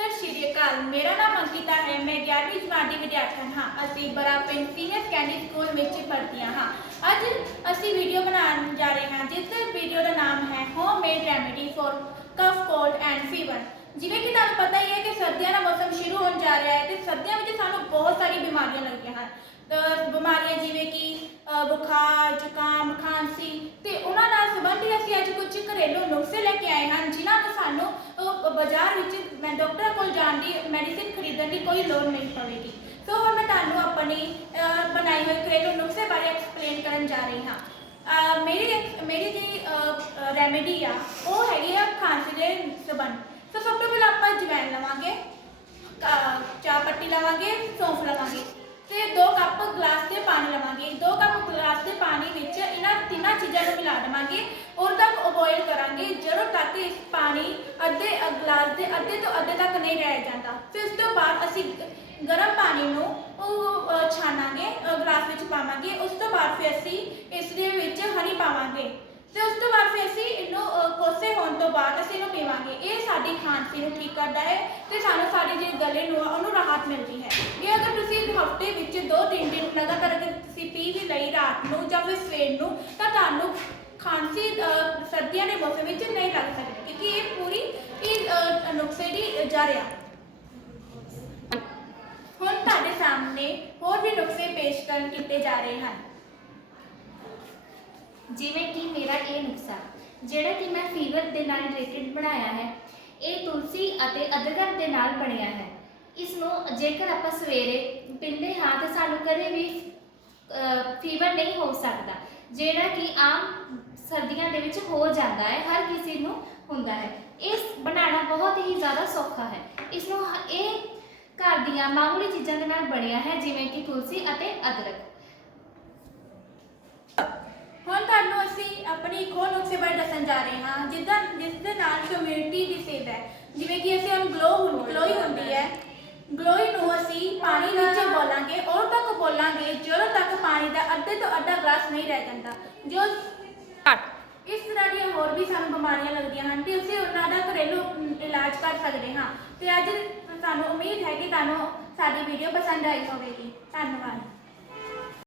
सत श्री अकाल। मेरा नाम अंकिता है। मैं 11वीं जमात की विद्यार्थी हाँ। ਅਸੀਂ ਬੜਾ ਪਿੰਡ ਸੀਨੀਅਰ ਸੈਕੰਡਰੀ ਸਕੂਲ ਵਿੱਚ ਪੜ੍ਹਦੀਆਂ ਹਾਂ। ਅੱਜ ਅਸੀਂ ਵੀਡੀਓ ਬਣਾਉਣ ਜਾ ਰਹੇ ਹਾਂ ਜਿਸ ਵੀਡੀਓ ਦਾ ਨਾਮ ਹੈ homemade remedy for cough cold and fever. ਜਿਵੇਂ ਕਿ ਤੁਹਾਨੂੰ ਪਤਾ ਹੀ ਹੈ ਕਿ ਸਰਦੀਆਂ ਦਾ ਮੌਸਮ ਸ਼ੁਰੂ ਹੋਣ ਜਾ ਰਿਹਾ ਹੈ ਤੇ ਸਰਦੀਆਂ ਵਿੱਚ ਸਾਨੂੰ ਬਹੁਤ ਸਾਰੀ ਬਿਮਾਰੀਆਂ ਲੱਗਦੀਆਂ ਹਨ। ਬਿਮਾਰੀਆਂ ਜਿਵੇਂ ਕਿ ਬੁਖਾਰ, ਜ਼ੁਕਾਮ, ਖਾਂਸੀ ਤੇ ਉਹਨਾਂ ਨਾਲ ਸੰਬੰਧਿਤ ਅਸੀਂ ਅੱਜ ਕੁਝ ਘਰੇਲੂ ਨੁਸਖੇ ਲੈ ਕੇ ਆਏ ਹਨ ਜਿਨ੍ਹਾਂ ਨੂੰ ਸਾਨੂੰ ਬਾਜ਼ਾਰ ਵਿੱਚ ਡਾਕਟਰ ਕੋਲ ਜਾਣ ਦੀ ਮੈਡੀਸਿਨ ਖਰੀਦਣ ਦੀ ਕੋਈ ਲੋੜ ਨਹੀਂ ਪਵੇਗੀ। ਸੋ ਹੁਣ ਮੈਂ ਤੁਹਾਨੂੰ ਆਪਣੀ ਬਣਾਈ ਹੋਈ ਘਰੇਲੂ ਨੁਸਖੇ ਬਾਰੇ ਐਕਸਪਲੇਨ ਕਰਨ ਜਾ ਰਹੀ ਹਾਂ। ਮੇਰੀ ਜੀ ਰੈਮੇਡੀ ਆ ਉਹ ਹੈਗੀ ਆ ਖਾਂਸੀ ਦੇ ਸੰਬੰਧ। ਸੋ ਸਭ ਤੋਂ ਪਹਿਲਾਂ ਆਪਾਂ ਅਜਵਾਇਣ ਲਵਾਂਗੇ, ਚਾਹ ਪੱਤੀ ਲਵਾਂਗੇ, ਸੌਂਫ ਲਵਾਂਗੇ ਤੇ 2 ਕੱਪ ਗਲਾਸ ਦੇ ਪਾਣੀ ਲਵਾਂਗੇ। 2 ਕੱਪ ਗਲਾਸ ਦੇ ਪਾਣੀ ਵਿੱਚ ਇਹਨਾਂ ਤਿੰਨਾਂ ਚੀਜ਼ਾਂ ਨੂੰ ਮਿਲਾ ਦੇਵਾਂਗੇ ਔਰ ਤੱਕ ਬੋਇਲ ਕਰਾਂਗੇ ਜਦੋਂ ਤੱਕ ਇਸ ਪਾਣੀ ਗਲਾਸ ਦੇ ਅੱਧੇ ਤੋਂ ਅੱਧੇ ਤੱਕ ਨਹੀਂ ਰਹਿ ਜਾਂਦਾ। ਫਿਰ ਉਸ ਤੋਂ ਬਾਅਦ ਅਸੀਂ ਗਰਮ ਪਾਣੀ ਨੂੰ ਛਾਣਾਂਗੇ, ਗਲਾਸ ਵਿੱਚ ਪਾਵਾਂਗੇ। ਉਸ ਤੋਂ ਬਾਅਦ ਫਿਰ ਅਸੀਂ ਇਸ ਦੇ ਵਿੱਚ ਹਨੀ ਪਾਵਾਂਗੇ ਤੇ ਉਸ ਤੋਂ ਬਾਅਦ ਫਿਰ ਅਸੀਂ ਇਹਨੂੰ ਕੋਸੇ ਹੋਣ ਤੋਂ ਬਾਅਦ ਅਸੀਂ ਇਹਨੂੰ ਪੀਵਾਂਗੇ। ਇਹ ਸਾਡੀ ਖਾਂਸੀ ਨੂੰ ਠੀਕ ਕਰਦਾ ਹੈ ਤੇ ਸਾਨੂੰ ਸਾਡੇ ਜਿਹੜੇ ਗਲੇ ਨੂੰ ਉਹਨੂੰ ਰਾਹਤ ਮਿਲਦੀ ਹੈ। ਇਹ ਅਗਰ ਤੁਸੀਂ ਹਫਤੇ ਵਿੱਚ 2-3 ਦਿਨ ਲਗਾਤਾਰ ਅਗਰ ਤੁਸੀਂ ਪੀ ਵੀ ਲਈ ਰਾਤ ਨੂੰ ਜਾਂ ਫਿਰ ਸਵੇਰ ਨੂੰ ਤਾਂ ਤੁਹਾਨੂੰ ਖਾਂਸੀ ਸਰਦੀਆਂ ਦੇ ਮੌਸਮ ਵਿੱਚ ਨਹੀਂ ਲੱਗ ਸਕਦੀ ਕਿਉਂਕਿ ਇਹ ਪੂਰੀ ਨੁਸਖੇ ਦੀ ਜੜ ਆ। ਹੁਣ ਤੁਹਾਡੇ ਸਾਹਮਣੇ ਹੋਰ ਵੀ ਨੁਸਖੇ ਪੇਸ਼ ਕੀਤੇ ਜਾ ਰਹੇ ਹਨ। ਜਿਵੇਂ ਕਿ ਮੇਰਾ ਇਹ ਨੁਸਖਾ ਜਿਹੜਾ ਕਿ ਮੈਂ ਫੀਵਰ ਦੇ ਨਾਲ ਰਿਲੇਟਡ ਬਣਾਇਆ ਹੈ, ਇਹ ਤੁਲਸੀ ਅਤੇ ਅਦਰਕ ਦੇ ਨਾਲ ਬਣਿਆ ਹੈ। ਇਸ ਨੂੰ ਜੇਕਰ ਆਪਾਂ ਸਵੇਰੇ ਪੀਂਦੇ ਹਾਂ ਤਾਂ ਸਾਨੂੰ ਕਦੇ ਵੀ ਫੀਵਰ ਨਹੀਂ ਹੋ ਸਕਦਾ ਜਿਹੜਾ ਕਿ ਆਮ ਸਰਦੀਆਂ ਦੇ ਵਿੱਚ ਹੋ ਜਾਂਦਾ ਹੈ, ਹਰ ਕਿਸੇ ਨੂੰ ਹੁੰਦਾ ਹੈ। ਇਸ ਬਣਾਉਣਾ ਬਹੁਤ ਹੀ ਜ਼ਿਆਦਾ ਸੌਖਾ ਹੈ। ਇਸ ਨੂੰ ਇਹ ਘਰ ਦੀਆਂ ਮਾਮੂਲੀ ਚੀਜ਼ਾਂ ਦੇ ਨਾਲ ਬਣਿਆ ਹੈ ਜਿਵੇਂ ਕਿ ਤੁਲਸੀ ਅਤੇ ਅਦਰਕ। ਹੁਣ ਤੁਹਾਨੂੰ ਅਸੀਂ ਆਪਣੀ ਇੱਕ ਹੋਰ ਨੁਸਖੇ ਬਾਰੇ ਦੱਸਣ ਜਾ ਰਹੇ ਹਾਂ ਜਿਸ ਦੇ ਨਾਲ ਇਮਿਊਨਿਟੀ ਦੀ ਸਿਹਤ ਹੈ। ਜਿਵੇਂ ਕਿ ਅਸੀਂ ਹੁਣ ਗਲੋਈ ਹੁੰਦੀ ਹੈ, ਗਲੋਈ ਨੂੰ ਅਸੀਂ ਪਾਣੀ ਵਿੱਚ ਬੋਲਾਂਗੇ ਔਰ ਤੱਕ ਬੋਲਾਂਗੇ ਜਦੋਂ ਤੱਕ ਪਾਣੀ ਦਾ ਅੱਧੇ ਤੋਂ ਅੱਧਾ ਗਲਾਸ ਨਹੀਂ ਰਹਿ ਜਾਂਦਾ। ਜੋ ਇਸ ਤਰ੍ਹਾਂ ਦੀਆਂ ਹੋਰ ਵੀ ਸਾਨੂੰ ਬਿਮਾਰੀਆਂ ਲੱਗਦੀਆਂ ਹਨ ਤੇ ਅਸੀਂ ਉਹਨਾਂ ਦਾ ਘਰੇਲੂ ਇਲਾਜ ਕਰ ਸਕਦੇ ਹਾਂ। ਤੇ ਅੱਜ ਸਾਨੂੰ ਉਮੀਦ ਹੈ ਕਿ ਤੁਹਾਨੂੰ ਸਾਡੀ ਵੀਡੀਓ ਪਸੰਦ ਆਈ ਹੋਵੇਗੀ। ਧੰਨਵਾਦ।